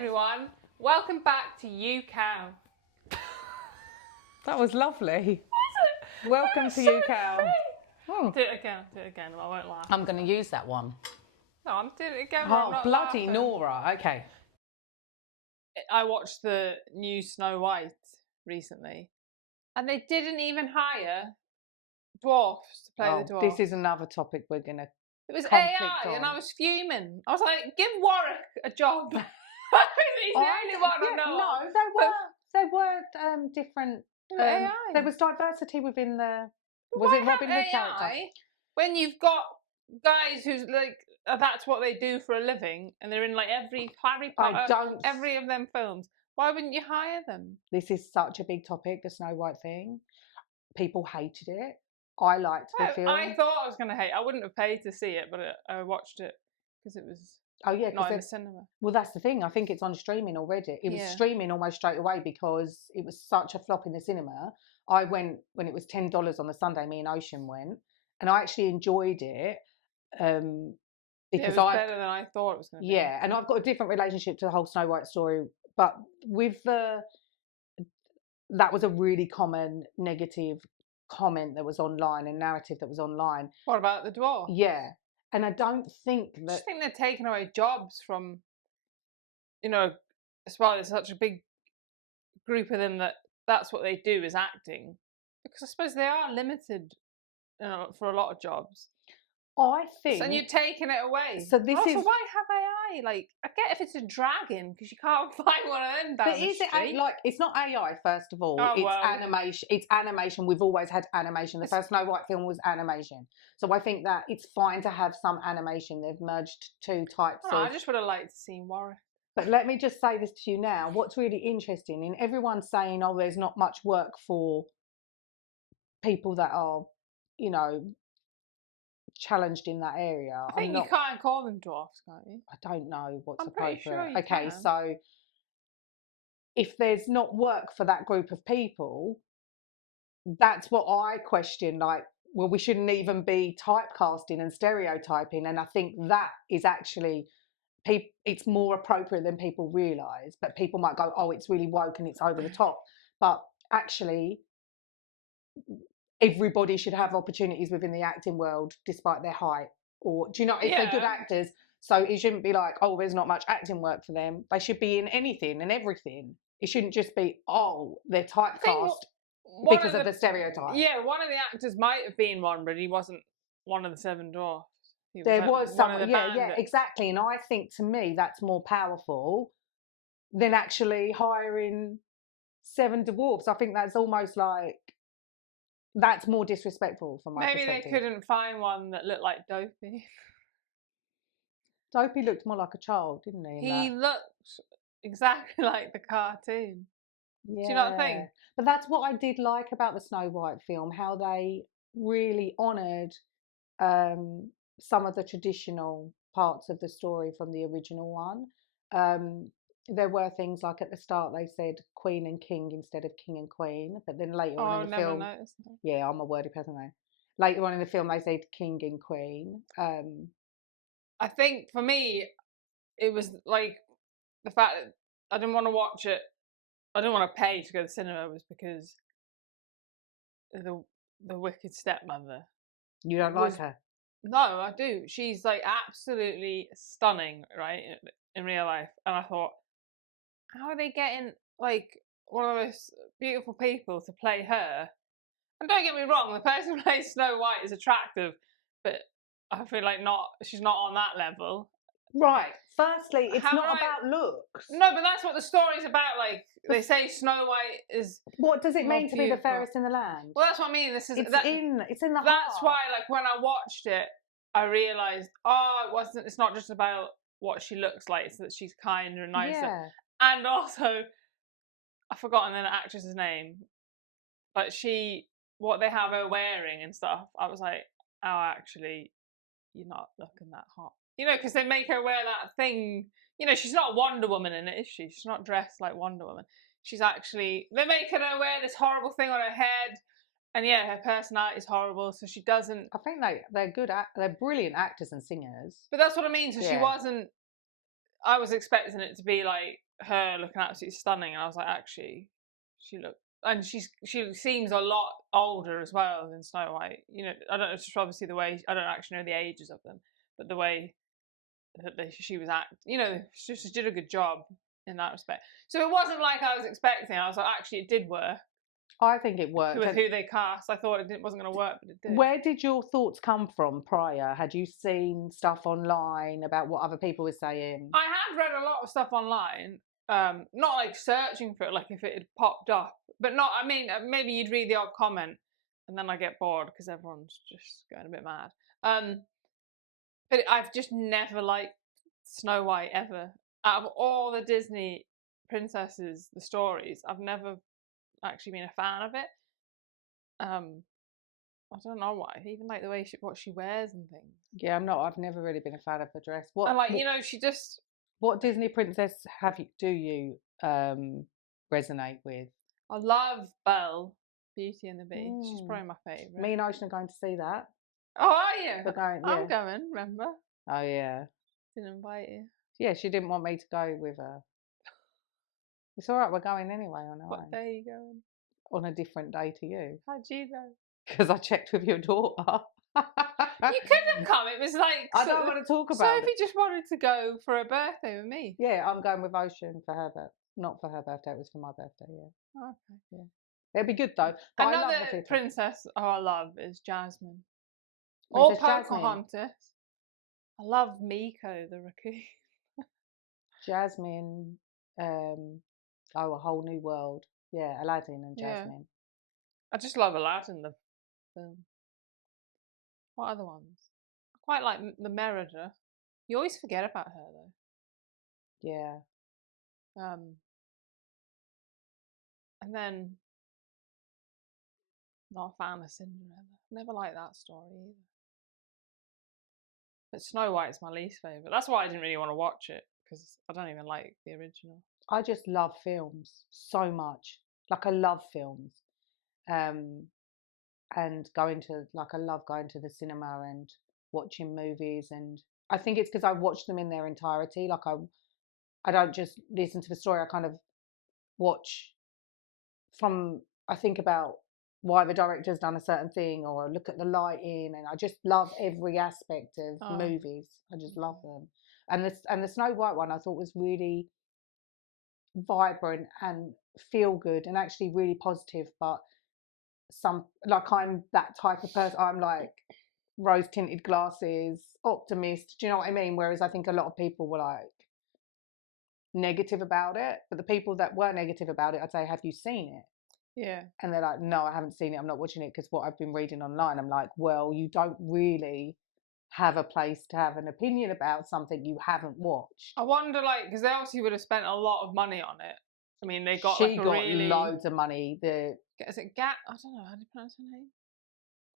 everyone. Welcome back to You Cow. That was lovely. Welcome to You Cow. Oh. Do it again. I won't laugh. I'm going to use that one. No, I'm doing it again. Oh, bloody laughing. Nora. Okay. I watched the new Snow White recently, and they didn't even hire dwarves to play the dwarves. This is another topic we're going to. It was AI, and I was fuming. I was like, "Give Warwick a job." He's the only one I know. No, there were different. AI. There was diversity within the. Was it Robin Hood character? When you've got guys who's like that's what they do for a living, and they're in like every Harry Potter, every of them films. Why wouldn't you hire them? This is such a big topic, the Snow White thing. People hated it. I liked the film. I thought I was going to hate. I wouldn't have paid to see it, but I watched it because it was. Oh yeah, not in the cinema. Well, that's the thing. I think it's on streaming already. It was streaming almost straight away because it was such a flop in the cinema. I went when it was $10 on the Sunday. Me and Ocean went, and I actually enjoyed it because it was better than I thought it was going to be. Yeah, and I've got a different relationship to the whole Snow White story, but with that was a really common negative comment that was online and narrative that was online. What about the dwarf? Yeah. And I don't think that. I just think they're taking away jobs from, as well. There's such a big group of them that's what they do is acting. Because I suppose they are limited, for a lot of jobs. I think. And you're taking it away. So this is. So why have AI? Like, I get if it's a dragon because you can't find one of them down the street. But is it it's not AI first of all. Animation. It's animation. We've always had animation. The first Snow White film was animation. So I think that it's fine to have some animation. They've merged two types of. I just would have liked to see Warwick. But let me just say this to you now. What's really interesting, in everyone's saying, oh, there's not much work for people that are, challenged in that area. I think you can't call them dwarfs, can't you? I don't know what's Pretty appropriate. sure you okay, can. So if there's not work for that group of people, that's what I question. Like, well, we shouldn't even be typecasting and stereotyping. And I think that is actually, it's more appropriate than people realise. But people might go, oh, it's really woke and it's over the top. But actually, everybody should have opportunities within the acting world despite their height. Or, do you know, if they're good actors, so it shouldn't be like, oh, there's not much acting work for them. They should be in anything and everything. It shouldn't just be, oh, they're typecast because of the stereotype. Yeah, one of the actors might have been one, but he wasn't one of the seven dwarfs. There was someone, yeah, exactly. And I think, to me, that's more powerful than actually hiring 7 dwarfs. I think that's almost like, that's more disrespectful from my perspective. Maybe they couldn't find one that looked like Dopey. Dopey looked more like a child, didn't he? He looked exactly like the cartoon. Yeah. Do you not think? But that's what I did like about the Snow White film, how they really honoured some of the traditional parts of the story from the original one. There were things like at the start they said Queen and King instead of King and Queen, but then later on in the film, noticed that. Yeah, I'm a wordy person though. Later on in the film, they said King and Queen. I think for me, it was like the fact that I didn't want to watch it. I didn't want to pay to go to the cinema was because the wicked stepmother. You don't like her? No, I do. She's like absolutely stunning, right, in real life. And I thought, how are they getting like one of those beautiful people to play her? And don't get me wrong, the person who plays Snow White is attractive, but I feel like she's not on that level. Right. Firstly, it's not about looks. No, but that's what the story's about. Like, they say Snow White is. What does it mean to be the fairest in the land? Well, that's what I mean. It's in the heart. That's why, like, when I watched it, I realised, it's not just about what she looks like, it's that she's kinder and nicer. Yeah. And also, I've forgotten the actress's name, but what they have her wearing and stuff, I was like, oh, actually, you're not looking that hot. Because they make her wear that thing. She's not Wonder Woman in it, is she? She's not dressed like Wonder Woman. She's actually, they're making her wear this horrible thing on her head. And yeah, her personality is horrible, so she doesn't. I think they're good. They're brilliant actors and singers. But that's what I mean. So she wasn't. I was expecting it to be like her looking absolutely stunning, and I was like, actually, she seems a lot older as well than Snow White. You know, I don't know, it's just obviously the way, I don't actually know the ages of them, but the way that she was you know, she did a good job in that respect. So it wasn't like I was expecting. I was like, actually, it did work. I think it worked. With who they cast, I thought it wasn't going to work, but it did. Where did your thoughts come from prior? Had you seen stuff online about what other people were saying? I had read a lot of stuff online, not like searching for it, like if it had popped up, but not. I mean, maybe you'd read the odd comment, and then I get bored because everyone's just going a bit mad. But I've just never liked Snow White ever. Out of all the Disney princesses, the stories, I've never actually been a fan of it. I don't know why. Even like the way what she wears and things. Yeah, I'm not. I've never really been a fan of the dress. And like, you know, she just. What Disney princess do you resonate with? I love Belle, Beauty and the Beast. She's probably my favourite. Me and Ocean are going to see that. Oh, are you? We're going, yeah. I'm going, remember? Oh, yeah. Didn't invite you. Yeah, she didn't want me to go with her. It's all right, we're going anyway on our own. What day are you going? On a different day to you. How'd you know? Because I checked with your daughter. You couldn't have come. It was like. I don't want to talk about it. Sophie just wanted to go for her birthday with me. Yeah, I'm going with Ocean for her birthday. Not for her birthday, it was for my birthday, yeah. Okay. Yeah. It'd be good though. But another princess I love is Jasmine. Princess Or Pocahontas. I love Miko, the raccoon. Jasmine, A Whole New World. Yeah, Aladdin and Jasmine. I just love Aladdin, the film. What other ones? I quite like the Merida. You always forget about her though. Yeah. And then not a fan of Cinderella. Never liked that story either. But Snow White's my least favourite. That's why I didn't really want to watch it, because I don't even like the original. I just love films so much. Like, I love films. And I love going to the cinema and watching movies. And I think it's because I watch them in their entirety. Like, I don't just listen to the story. I kind of watch I think about why the director's done a certain thing, or look at the lighting, and I just love every aspect of movies. I just love them. And the Snow White one I thought was really vibrant and feel good and actually really positive, but I'm that type of person. I'm like rose tinted glasses, optimist. Do you know what I mean? Whereas I think a lot of people were like negative about it, but the people that were negative about it, I'd say, have you seen it? Yeah. And they're like, no, I haven't seen it. I'm not watching it because what I've been reading online. I'm like, well, you don't really have a place to have an opinion about something you haven't watched. I wonder, like, because they obviously would have spent a lot of money on it. I mean, they got loads of money. Is it Gat? I don't know how do you pronounce her name.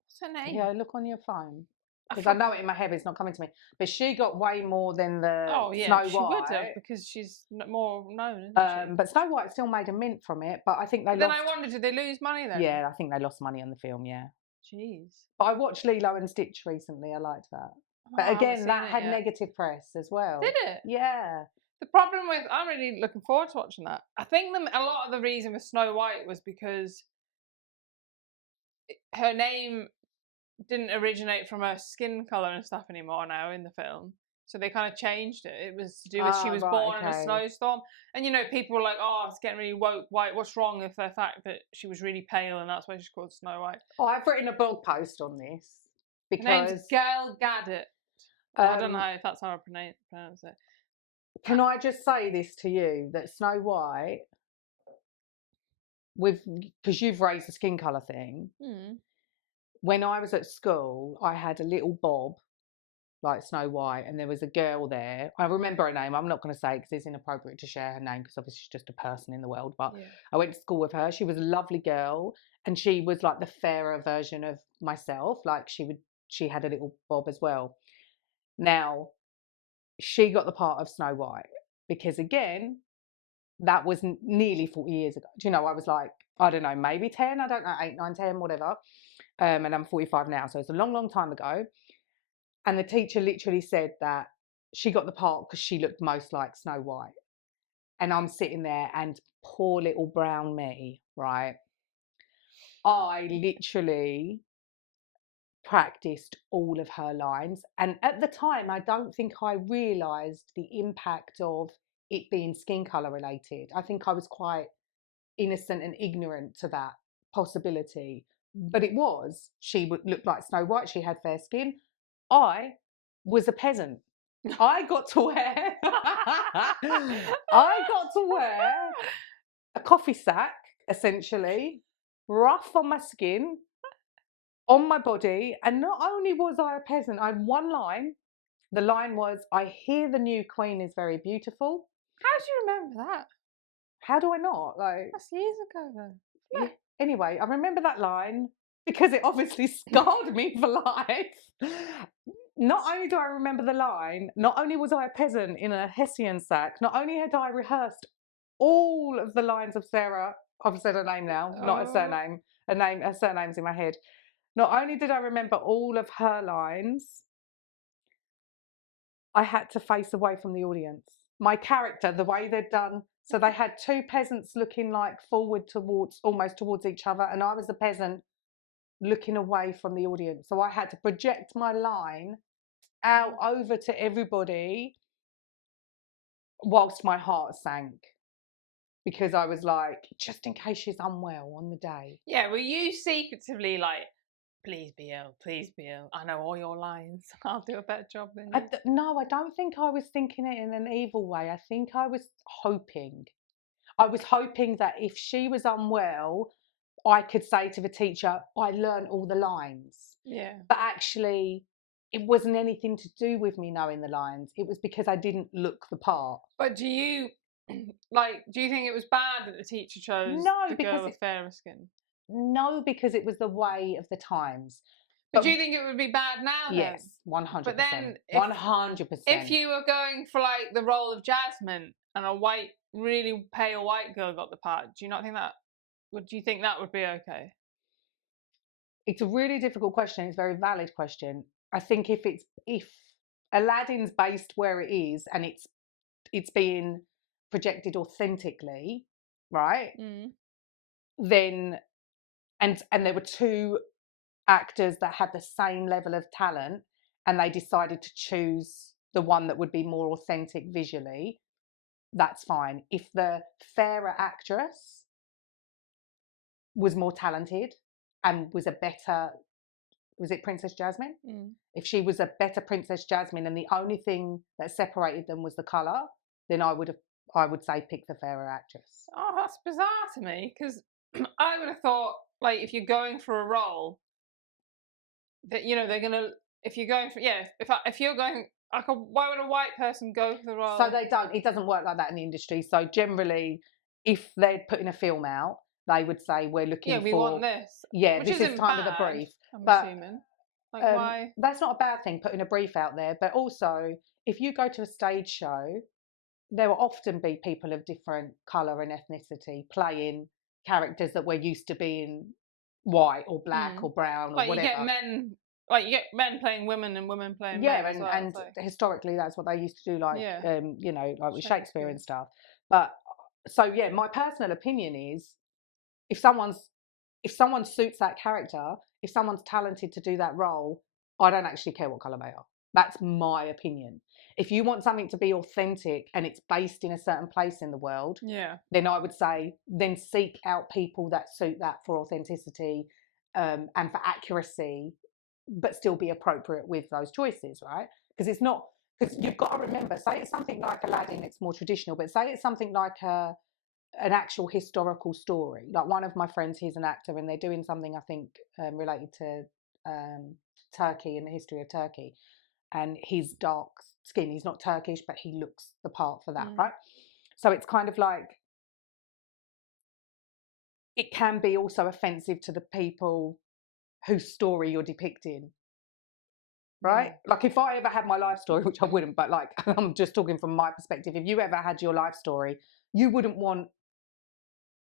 What's her name? Yeah, look on your phone. Because I know it in my head, it's not coming to me. But she got way more than the Snow White. She would have, because she's more known, isn't she? But Snow White still made a mint from it. But I think they lost. Then I wonder, did they lose money then? Yeah, I think they lost money on the film, yeah. Jeez. But I watched Lilo and Stitch recently. I liked that. But again, that had negative press as well. Did it? Yeah. The problem with, I'm really looking forward to watching that. I think a lot of the reason with Snow White was because her name didn't originate from her skin colour and stuff anymore now in the film. So they kind of changed it. It was to do with she was born in a snowstorm. And, you know, people were like, oh, it's getting really woke white. What's wrong with the fact that she was really pale and that's why she's called Snow White? Oh, I've written a blog post on this. Because her name's Gal Gadot. I don't know if that's how I pronounce it. Can I just say this to you, that Snow White, because you've raised the skin colour thing, when I was at school, I had a little bob, like Snow White, and there was a girl there. I remember her name. I'm not going to say it because it's inappropriate to share her name because obviously she's just a person in the world. But I went to school with her. She was a lovely girl, and she was like the fairer version of myself. Like she had a little bob as well. Now, she got the part of Snow White because, again, that was nearly 40 years ago. Do you know, I was like, I don't know, maybe 10, I don't know, 8, 9, 10, whatever. And I'm 45 now, so it's a long, long time ago. And the teacher literally said that she got the part because she looked most like Snow White. And I'm sitting there and poor little brown me, right? I literally practiced all of her lines. And at the time, I don't think I realised the impact of it being skin colour related. I think I was quite innocent and ignorant to that possibility. But it was. She looked like Snow White. She had fair skin. I was a peasant. I got to wear a coffee sack, essentially, rough on my skin, on my body. And not only was I a peasant, I had one line. The line was, "I hear the new queen is very beautiful." How do you remember that? How do I not? Like, That's years ago, though. yeah. Anyway, I remember that line because it obviously scarred me for life. Not only do I remember the line, not only was I a peasant in a Hessian sack, not only had I rehearsed all of the lines of Sarah, I've said her name now, not a surname, her surname's in my head. Not only did I remember all of her lines, I had to face away from the audience. My character, the way they'd done, so they had two peasants looking like forward towards, almost towards each other, and I was the peasant looking away from the audience. So I had to project my line out over to everybody whilst my heart sank, because I was like, just in case she's unwell on the day. Yeah, were you secretively like, please be ill, please be ill. I know all your lines. I'll do a better job than you. No, I don't think I was thinking it in an evil way. I think I was hoping. I was hoping that if she was unwell, I could say to the teacher, I learned all the lines. Yeah. But actually, it wasn't anything to do with me knowing the lines. It was because I didn't look the part. But do you think it was bad that the teacher chose the girl with fairer skin? No, because it was the way of the times. But do you think it would be bad now then? Yes, 100%. But then, 100%. If you were going for like the role of Jasmine and a white, really pale white girl got the part, do you not think that? Do you think that would be okay? It's a really difficult question. It's a very valid question. I think if Aladdin's based where it is and it's being projected authentically, right? Then and there were two actors that had the same level of talent and they decided to choose the one that would be more authentic visually, that's fine. If the fairer actress was more talented and was a better, was it Princess Jasmine? If she was a better Princess Jasmine and the only thing that separated them was the colour, then I would say pick the fairer actress. Oh, that's bizarre to me, because I would have thought, like, if you're going for a role, that, you know, they're gonna, if you're going for, if you're going, like, why would a white person go for the role? So it doesn't work like that in the industry. So generally, if they're putting a film out, they would say, we're looking for... we want this. Yeah, which this is kind of the brief. I'm assuming. Like, why? That's not a bad thing, putting a brief out there. But also, if you go to a stage show, there will often be people of different colour and ethnicity playing characters that we're used to being white or black or brown or whatever. You get men playing women and women playing men as well. And historically that's what they used to do, like you know, like with Shakespeare and stuff. But so yeah, my personal opinion is if someone suits that character, if someone's talented to do that role, I don't actually care what colour they are. That's my opinion. If you want something to be authentic and it's based in a certain place in the world, then I would say then seek out people that suit that for authenticity and for accuracy, but still be appropriate with those choices, right? Because it's not, because you've got to remember, say it's something like Aladdin, it's more traditional, but say it's something like an actual historical story. Like one of my friends, he's an actor and they're doing something, I think, related to Turkey and the history of Turkey. And he's dark skin, he's not Turkish, but he looks the part for that, right? So it's kind of like, it can be also offensive to the people whose story you're depicting, right? Like if I ever had my life story, which I wouldn't, but like I'm just talking from my perspective, if you ever had your life story, you wouldn't want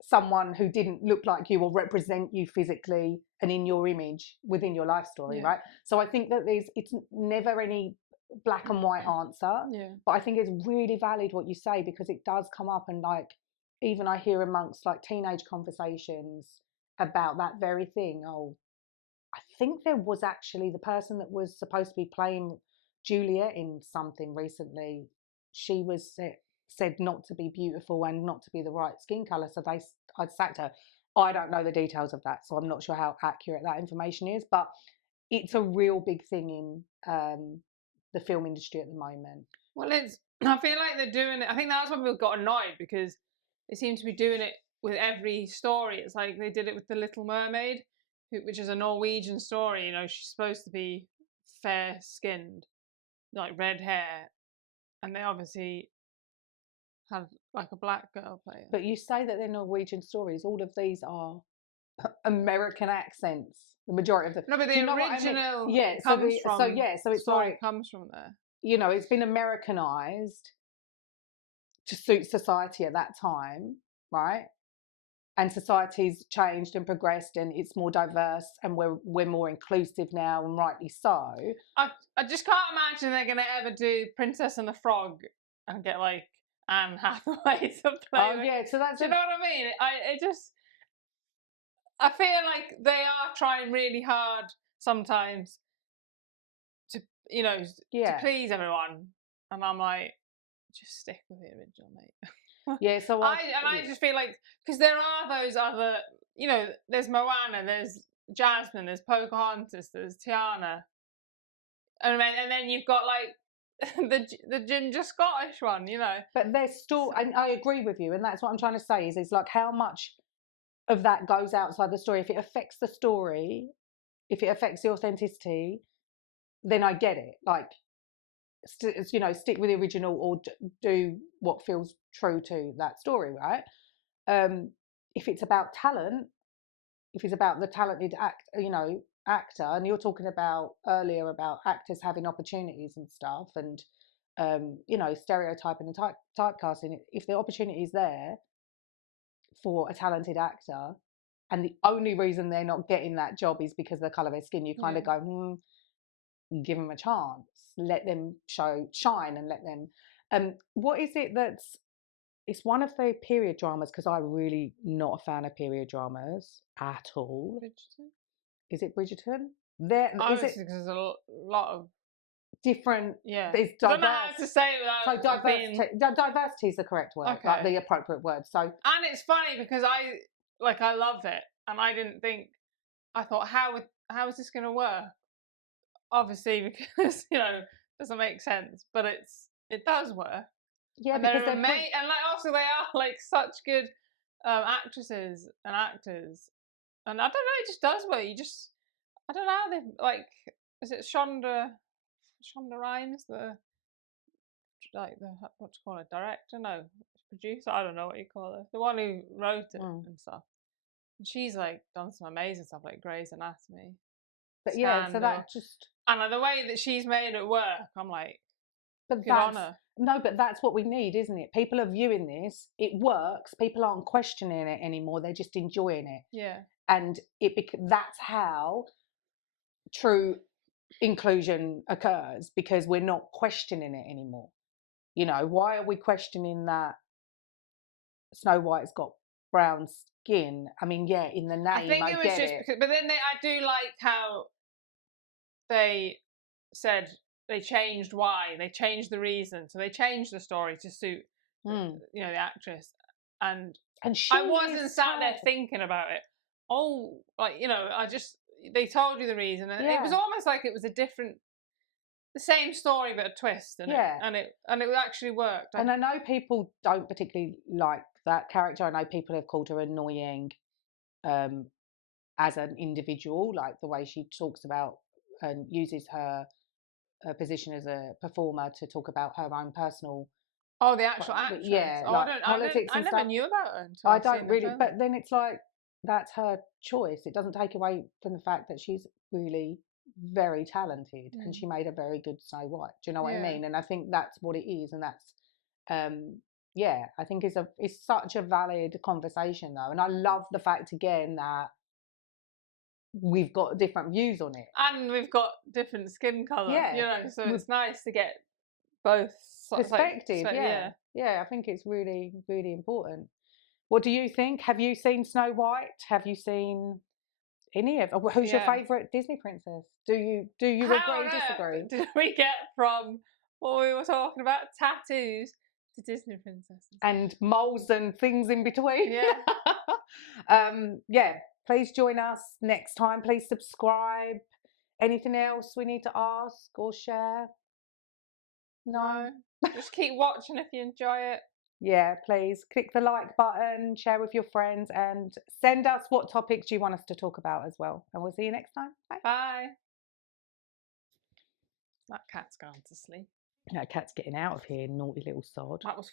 someone who didn't look like you or represent you physically and in your image within your life story, right? So I think that it's never any black and white answer. Yeah. But I think it's really valid what you say, because it does come up, and like even I hear amongst like teenage conversations about that very thing. Oh, I think there was actually the person that was supposed to be playing Juliet in something recently. She was said not to be beautiful and not to be the right skin color, so I'd sacked her. I don't know the details of that, so I'm not sure how accurate that information is, but it's a real big thing in the film industry at the moment. Well, I feel like they're doing it. I think that's why people got annoyed, because they seem to be doing it with every story. It's like they did it with The Little Mermaid, which is a Norwegian story. You know, she's supposed to be fair skinned, like red hair, and they obviously had like a black girl play it. But you say that they're Norwegian stories. All of these are American accents. The majority of them. No, but the original comes from. So it's like comes from there. You know, it's been Americanized to suit society at that time, right? And society's changed and progressed, and it's more diverse, and we're more inclusive now, and rightly so. I just can't imagine they're going to ever do Princess and the Frog and get like Anne Hathaway to play. Oh yeah, so that's. Do you know what I mean? I feel like they are trying really hard sometimes to, to please everyone, and I'm like, just stick with the original, mate. Yeah, so I just feel like, because there are those other, there's Moana, there's Jasmine, there's Pocahontas, there's Tiana, and then you've got like the ginger Scottish one, But there's still, and I agree with you, and that's what I'm trying to say is like how much of that goes outside the story. If it affects the story, if it affects the authenticity, then I get it. Like, stick with the original, or do what feels true to that story, right? If it's about talent, if it's about the talented actor, and you're talking about earlier about actors having opportunities and stuff, and stereotyping and typecasting. If the opportunity is there for a talented actor, and the only reason they're not getting that job is because of the colour of their skin, you kind of go, give them a chance, let them shine, and let them. What is it that's? It's one of the period dramas, because I'm really not a fan of period dramas at all. Bridgerton? Is it Bridgerton? Because there's a lot of different. Yeah, it's diverse. I don't know how to say it without diversity is the correct word, okay. like the appropriate word. So, and it's funny because I loved it, and I didn't think. I thought, how is this going to work? Obviously, because doesn't make sense, but it does work. Yeah, and because they're amazing, and like also they are like such good actresses and actors, and I don't know, it just does work. I don't know how they like. Is it Shonda Rhimes, the what do you call it, director? No, producer. I don't know what you call her. The one who wrote it and stuff. And she's like done some amazing stuff like Grey's Anatomy. But yeah, so that just and the way that she's made it work, I'm like, but good on her. No, but that's what we need, isn't it? People are viewing this. It works. People aren't questioning it anymore. They're just enjoying it. Yeah. And that's how true inclusion occurs, because we're not questioning it anymore. Why are we questioning that Snow White's got brown skin? I mean, yeah, in the name, I think it was just because, but then I do like how they said they changed why. They changed the reason. So they changed the story to suit, the actress. And I wasn't sat there thinking about it. Oh, they told you the reason. And it was almost like it was the same story, but a twist. And it actually worked. And I know people don't particularly like that character. I know people have called her annoying as an individual, like the way she talks about and uses her position as a performer to talk about her own personal. Oh, the actual actress. Yeah, politics. I never knew about her. I don't really, but then it's like that's her choice. It doesn't take away from the fact that she's really very talented and she made a very good Snow White. Do you know what I mean? And I think that's what it is, and that's I think it's such a valid conversation though, and I love the fact again that we've got different views on it. And we've got different skin colour, Yeah. you know, so it's nice to get both Perspective, yeah. Yeah, I think it's really, really important. What do you think? Have you seen Snow White? Have you seen any of? Who's your favourite Disney princess? Do you agree, disagree? Did we get from what we were talking about, tattoos, to Disney princesses and moles and things in between? Yeah. Yeah. Please join us next time. Please subscribe. Anything else we need to ask or share? No. Just keep watching if you enjoy it. Yeah, please click the like button, share with your friends, and send us what topics you want us to talk about as well. And we'll see you next time. Bye. Bye. That cat's gone to sleep. That cat's getting out of here, naughty little sod. That was